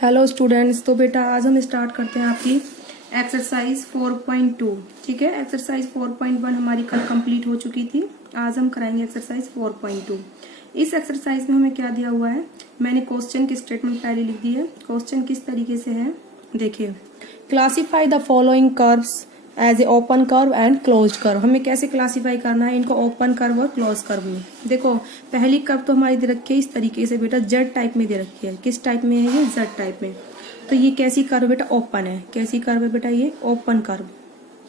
Hello students. तो बेटा आज हम स्टार्ट करते हैं आपकी एक्सरसाइज 4.2। ठीक है, एक्सरसाइज 4.1 हमारी कल कंप्लीट हो चुकी थी। आज हम कराएंगे एक्सरसाइज 4.2। इस एक्सरसाइज में हमें क्या दिया हुआ है, मैंने क्वेश्चन की स्टेटमेंट पहले लिख दी है। क्वेश्चन किस तरीके से है देखिए, classify the following curves as a open curve and closed curve. हमें कैसे क्लासीफाई करना है इनको, ओपन कर्व और क्लोज कर्व में। देखो पहली कर्व तो हमारी दे रखी है इस तरीके से बेटा, जेड टाइप में दे रखी है। किस टाइप में है ये, जेड टाइप में। तो ये कैसी कर्व बेटा, ओपन है। कैसी कर्व है बेटा, ये ओपन कर्व।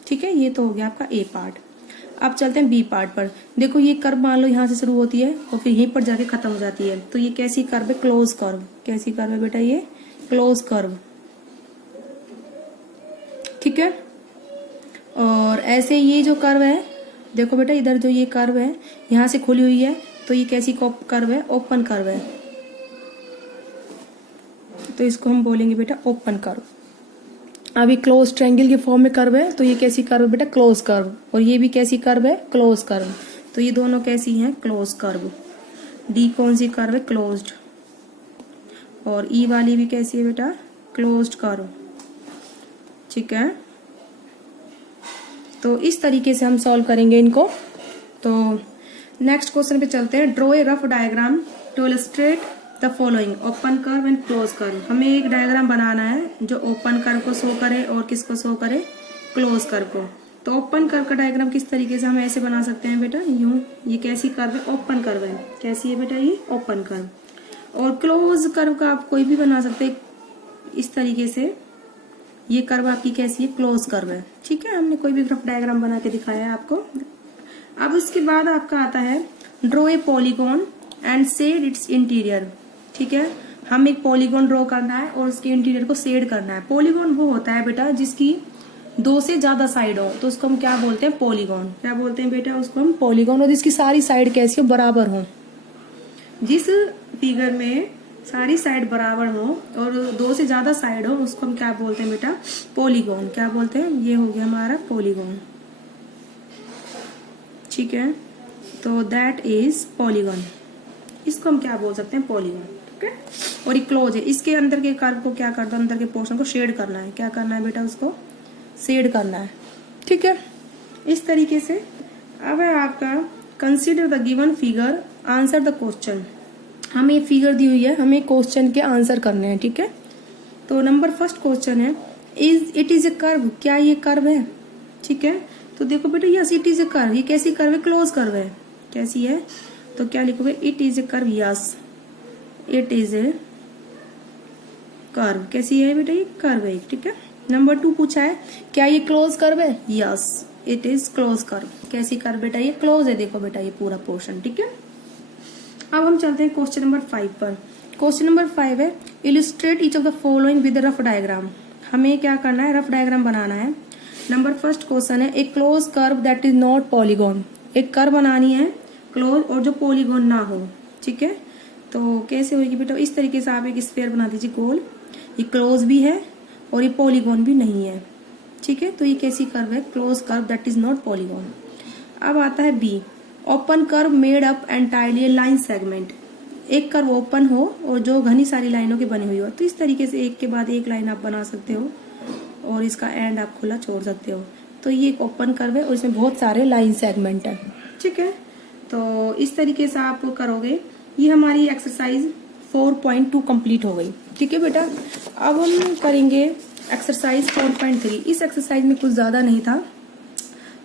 ठीक है, ये तो हो गया आपका ए पार्ट। अब चलते हैं बी पार्ट पर। देखो ये कर्व मान लो यहाँ से शुरू होती है और फिर यहीं पर जाके खत्म हो जाती है। तो ये कैसी कर्व है, क्लोज कर्व। कैसी कर्व है बेटा, ये क्लोज कर्व। ठीक है, और ऐसे ये जो कर्व है, देखो बेटा इधर जो ये कर्व है यहाँ से खुली हुई है, तो ये कैसी कर्व है, ओपन कर्व है। तो इसको हम बोलेंगे बेटा ओपन कर्व। अभी क्लोज ट्रायंगल के फॉर्म में कर्व है, तो ये कैसी कर्व है बेटा, क्लोज कर्व। और ये भी कैसी कर्व है, क्लोज कर्व। तो ये दोनों कैसी हैं, क्लोज कर्व। डी कौन सी कर्व है, क्लोज्ड। और ई वाली भी कैसी है बेटा, क्लोज्ड कर्व। ठीक है, तो इस तरीके से हम सॉल्व करेंगे इनको। तो नेक्स्ट क्वेश्चन पे चलते हैं। Draw a rough diagram to illustrate the following open curve and close curve. हमें एक डायग्राम बनाना है जो ओपन कर्व को शो करे और किसको शो करे, क्लोज कर्व को। तो ओपन कर्व का डायग्राम किस तरीके से हम ऐसे बना सकते हैं बेटा, यूं। ये कैसी कर्व है, ओपन कर्व है। कैसी है बेटा, ये ओपन कर्व। और क्लोज कर्व का आप कोई भी बना सकते हैं इस तरीके से। ये कर्व आपकी कैसी है, क्लोज कर्व है। ठीक है, हमने कोई भी रफ डायग्राम बना के दिखाया है आपको। अब इसके बाद आपका आता है draw a polygon and shade its interior. ठीक है, हम एक पॉलीगॉन ड्रॉ करना है और उसके इंटीरियर को शेड करना है। पॉलीगॉन वो होता है बेटा जिसकी दो से ज्यादा साइड हो, तो उसको हम क्या बोलते हैं, पॉलीगॉन। क्या बोलते हैं बेटा, उसको हम पॉलीगॉन। और जिसकी सारी साइड कैसी हो, बराबर हो। जिस फिगर में सारी साइड बराबर हो और दो से ज्यादा साइड हो, उसको हम क्या बोलते हैं बेटा, पॉलीगॉन। क्या बोलते हैं, ये हो गया हमारा पॉलीगॉन। ठीक है, तो दैट इज पॉलीगॉन। इसको हम क्या बोल सकते हैं, पॉलीगॉन। ठीक है, और ये क्लोज है। इसके अंदर के कर्व को क्या करना है, अंदर के पोर्शन को शेड करना है। क्या करना है बेटा, उसको शेड करना है। ठीक है, इस तरीके से। अब है आपका consider the given figure, answer the question. हमें फिगर दी हुई है, हमें क्वेश्चन के आंसर करने हैं। ठीक है, तो नंबर फर्स्ट क्वेश्चन है, is it is a curve. क्या ये कर्व है। ठीक है, तो देखो बेटा yes it is a curve. ये कैसी कर्व है, क्लोज कर्व है। कैसी है, तो क्या लिखोगे, it is a curve. Yes it is a curve. कैसी है बेटा, ये कर्व है। ठीक है, नंबर 2 पूछा है, क्या ये क्लोज कर्व है। Yes it is close curve. कैसी कर्व बेटा, ये क्लोज है। देखो बेटा ये पूरा पोर्शन। ठीक है, अब हम चलते हैं क्वेश्चन नंबर 5 पर। क्वेश्चन नंबर 5 है, illustrate each of the following with rough diagram. हमें क्या करना है, रफ डायग्राम बनाना है। नंबर फर्स्ट क्वेश्चन है, a close curve that is not polygon. एक कर्व बनानी है क्लोज और जो पॉलीगॉन ना हो। ठीक है, तो कैसे होगी बेटा, इस तरीके से आप एक स्फीयर बना दीजिए गोल। ये क्लोज भी है और ये पॉलीगॉन भी नहीं है। ठीक है, तो ये कैसी कर्व है, close curve that is not polygon. अब आता है B, open curve made up entirely line segment. एक कर्व ओपन हो और जो घनी सारी लाइनों की बनी हुई हो। तो इस तरीके से एक के बाद एक लाइन आप बना सकते हो और इसका एंड आप खुला छोड़ सकते हो। तो ये एक ओपन कर्व है और इसमें बहुत सारे लाइन सेगमेंट है। ठीक है, तो इस तरीके से आप करोगे। ये हमारी एक्सरसाइज 4.2 कंप्लीट हो गई। ठीक है बेटा, अब हम करेंगे एक्सरसाइज 4.3। इस एक्सरसाइज में कुछ ज्यादा नहीं था।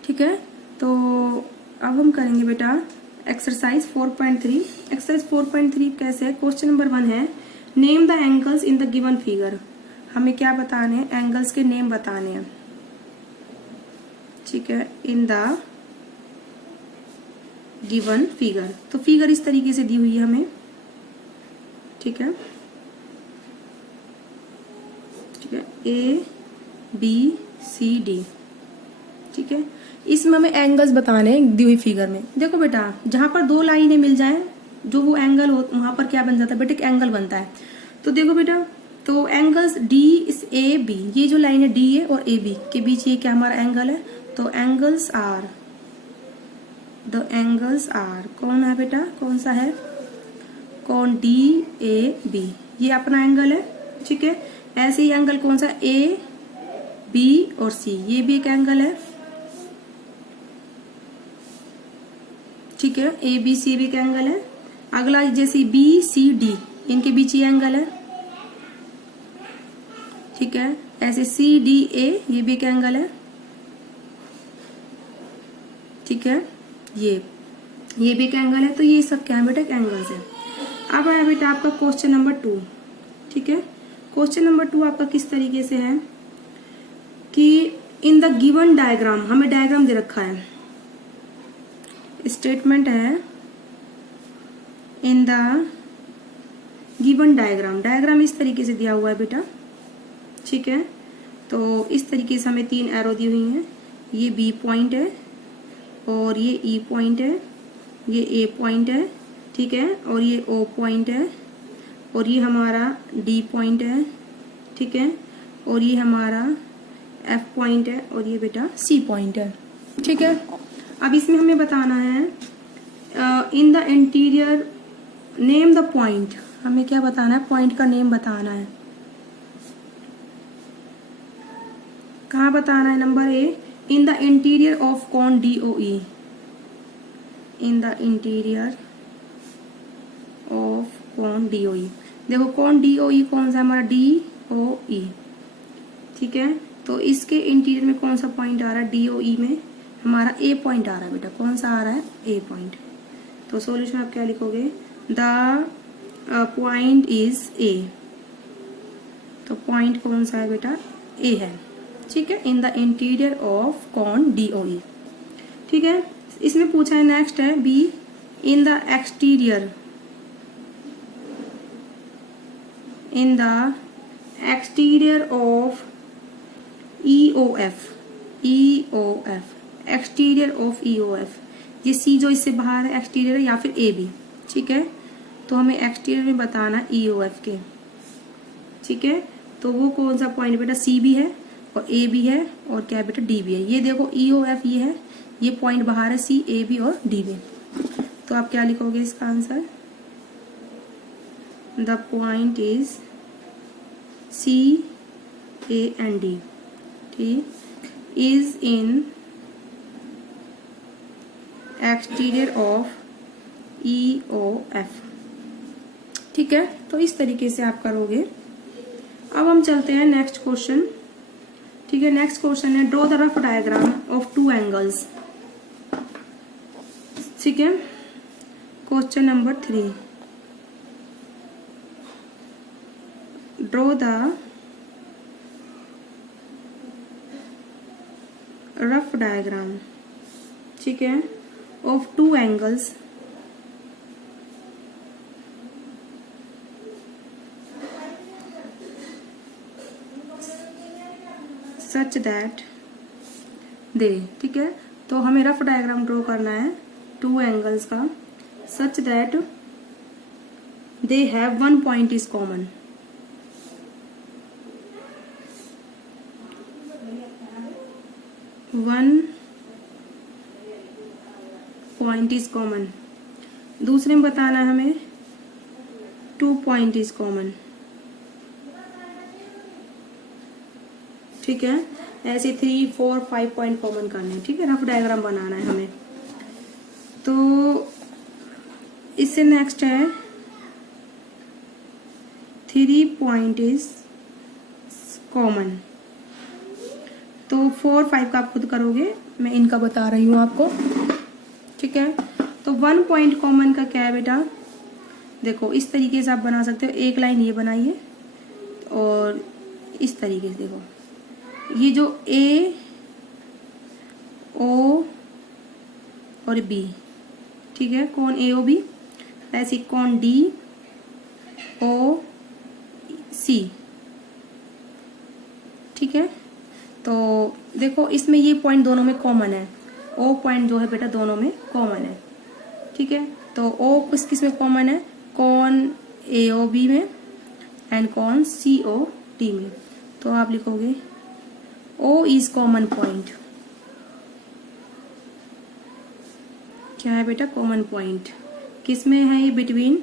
ठीक है, तो अब हम करेंगे बेटा एक्सरसाइज 4.3। एक्सरसाइज 4.3 कैसे है, क्वेश्चन नंबर 1 है, name the angles in the given figure. हमें क्या बताने हैं, एंगल्स के नेम बताने हैं। ठीक है, इन द गिवन फिगर। तो फिगर इस तरीके से दी हुई है हमें। ठीक है, ठीक है, ए बी सी डी। ठीक है, इसमें हमें एंगल्स बताने हैं दी हुई फिगर में। देखो बेटा जहां पर दो लाइनें मिल जाएं, जो वो एंगल हो वहां पर क्या बन जाता है बेटा, एक एंगल बनता है। तो देखो बेटा, तो एंगल्स डी इस ए बी, ये जो लाइन है डी ए और ए बी के बीच ये क्या हमारा एंगल है। तो angles are, the angles are, कौन है बेटा, कौन सा है, कौन, डी ए बी। ये अपना एंगल है। ठीक है। ऐसे ही एंगल कौन सा, ए बी और सी, ये भी एक एंगल है, ठीक है। ए बी सी भी एक एंगल है। अगला जैसे बी सी डी, इनके बीच ये एंगल है, ठीक है। ऐसे सी डी ए, ये भी एक एंगल है, ठीक है। ये भी एक एंगल है। तो ये सब क्या है बेटा, एंगल्स है। अब आया बेटा आपका क्वेश्चन नंबर 2, ठीक है। क्वेश्चन नंबर 2 आपका किस तरीके से है कि इन द गिवन डायग्राम, हमें डायग्राम दे रखा है, स्टेटमेंट है in the given diagram, diagram इस तरीके से दिया हुआ है बेटा, ठीक है। तो इस तरीके से हमें 3 एरो दी हुई हैं, ये बी पॉइंट है और ये ई पॉइंट है, ये ए पॉइंट है, ठीक है, और ये ओ पॉइंट है, और ये हमारा डी पॉइंट है, ठीक है, और ये हमारा एफ पॉइंट है, और ये बेटा सी पॉइंट है, ठीक है। अब इसमें हमें बताना है in the interior name the point, हमें क्या बताना है, पॉइंट का नेम बताना है। कहाँ बताना है, number A, in the interior of कॉन D O E, in the interior of कॉन डी ओ ई। देखो कॉन डी ओ ई कौन सा, हमारा डी ओ ई, ठीक है। तो इसके इंटीरियर में कौन सा पॉइंट आ रहा है, डी ओ ई में हमारा ए पॉइंट आ रहा है बेटा, कौन सा आ रहा है, ए पॉइंट। तो सॉल्यूशन आप क्या लिखोगे, द पॉइंट इज ए, तो पॉइंट कौन सा है बेटा, ए है, ठीक है, इन द इंटीरियर ऑफ कॉन डी ओ ई, ठीक है। इसमें पूछा है नेक्स्ट है B, in the exterior, in the exterior of E O F, E O F, exterior of E O F, ये सी जो इससे बाहर है एक्सटीरियर या फिर ए बी, ठीक है। तो हमें एक्सटीरियर में बताना ई ओ एफ के, ठीक है। तो वो कौन सा पॉइंट बेटा, सी भी है और ए भी है और क्या बेटा, डी भी है। ये देखो ई ओ एफ ये है, ये पॉइंट बाहर है, सी ए बी और डी भी। तो आप क्या लिखोगे इसका answer, the point is C A and D, ठीक, is in exterior of E O F, ठीक है। तो इस तरीके से आप करोगे। अब हम चलते हैं नेक्स्ट क्वेश्चन, ठीक है। नेक्स्ट क्वेश्चन है draw the rough diagram of 2 angles, ठीक है। Question number 3, draw the rough diagram, ठीक है, of 2 angles such that they, ठीक है। तो हमें रफ डायग्राम ड्रॉ करना है 2 एंगल्स का, such that they have 1 point is common, one point is common. दूसरे में बताना है हमें 2 पॉइंट इज कॉमन, ठीक है। ऐसे 3, 4, 5 पॉइंट कॉमन करने हैं, ठीक है। रफ डायग्राम बनाना है हमें। तो इससे नेक्स्ट है 3 पॉइंट इज कॉमन। तो 4, 5 का आप खुद करोगे, मैं इनका बता रही हूँ आपको, ठीक है। तो 1 पॉइंट कॉमन का क्या है बेटा, देखो इस तरीके से आप बना सकते हो। एक लाइन ये बनाइए और इस तरीके से देखो, ये जो ए ओ और बी, ठीक है, कौन ए ओ बी, ऐसे कौन डी ओ सी, ठीक है। तो देखो इसमें ये पॉइंट दोनों में कॉमन है, ओ पॉइंट जो है बेटा दोनों में कॉमन है, ठीक है। तो ओ किस में कॉमन है, कौन ए ओ बी में एंड कौन सी ओ डी में। तो आप लिखोगे ओ इज कॉमन पॉइंट, क्या है बेटा, कॉमन पॉइंट किस में है, ये बिटवीन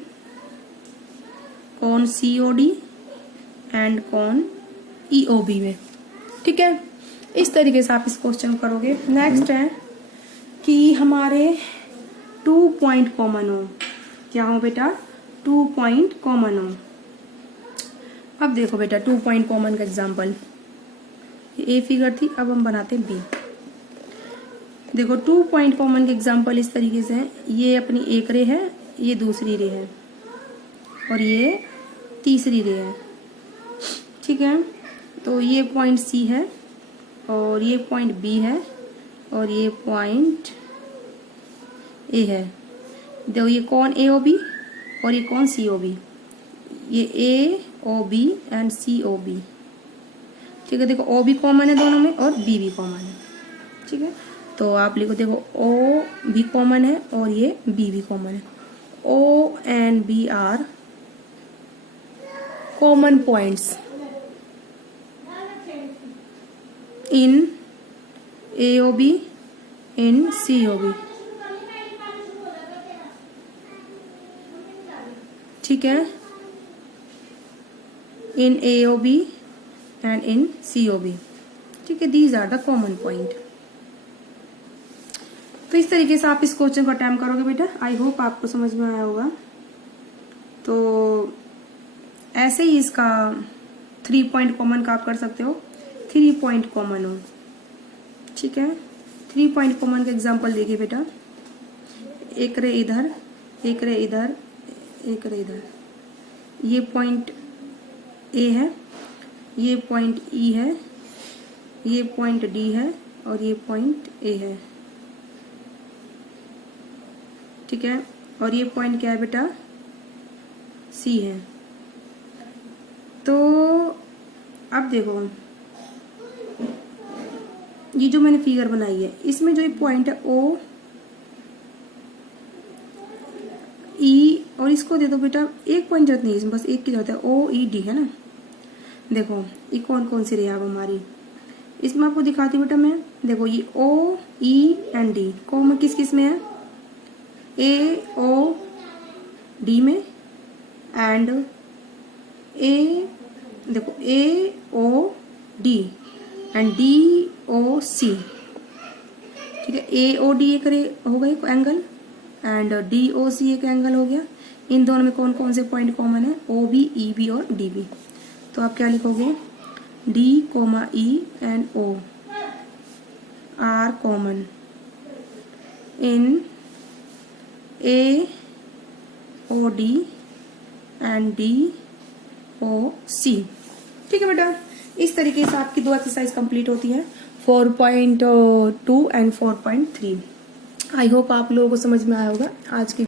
कौन सी ओ डी एंड कौन EOB में। ठीक है, इस तरीके से आप इस क्वेश्चन करोगे। नेक्स्ट है कि हमारे 2 पॉइंट कॉमन हो। क्या हो बेटा? 2 पॉइंट कॉमन हो। अब देखो बेटा 2 पॉइंट कॉमन का एग्जाम्पल, ये A फिगर थी, अब हम बनाते हैं B। देखो 2 पॉइंट कॉमन के एग्जाम्पल इस तरीके से है, ये अपनी एक रे है, ये दूसरी रे है, और ये तीसरी रे है। ठीक है, तो ये पॉइंट C है, और ये पॉइंट B है, और ये पॉइंट A है। देखो ये कौन AOB और ये कौन COB, ये AOB एंड COB। ठीक है, देखो O भी कॉमन है दोनों में और B भी कॉमन है। ठीक है, तो आप लिखो, देखो O भी कॉमन है और ये B भी कॉमन है। O and B are common points in AOB in COB। ठीक है, in AOB and in COB। ठीक है, these are the common point. तो इस तरीके से आप इस क्वेश्चन को अटेम्प्ट करोगे बेटा। आई होप आपको समझ में आया होगा। तो ऐसे ही इसका 3 पॉइंट कॉमन का आप कर सकते हो। 3 पॉइंट कॉमन हो। ठीक है, 3 पॉइंट कॉमन का एग्जाम्पल देखिए बेटा। एक रे इधर, एक रे इधर, एक रे इधर। ये पॉइंट A है, ये पॉइंट E है, ये पॉइंट D है, और ये पॉइंट A है। ठीक है, और ये पॉइंट क्या है बेटा? C है। तो अब देखो, ये जो मैंने फिगर बनाई है, इसमें जो ये पॉइंट है O E, और इसको दे दो बेटा, एक पॉइंट जरूरत नहीं है इसमें, बस एक की जरूरत है, OED है ना। देखो ये कौन कौन सी रे अब हमारी, इसमें आपको दिखाती हूँ बेटा मैं। देखो ये O E and D common किस किस में है? AOD में एंड देखो AOD एंड DOC। ठीक है, AOD एक रे हो गई एंगल एंड DOC एक एंगल हो गया। इन दोनों में कौन कौन से पॉइंट कॉमन है? OB, EB और DB। तो आप क्या लिखोगे? D, E and O are common in AOD and DOC। ठीक है बेटा, इस तरीके से आपकी 2 एक्सरसाइज कंप्लीट होती है, 4.2 एंड 4.3। आई होप आप लोगों को समझ में आया होगा। आज की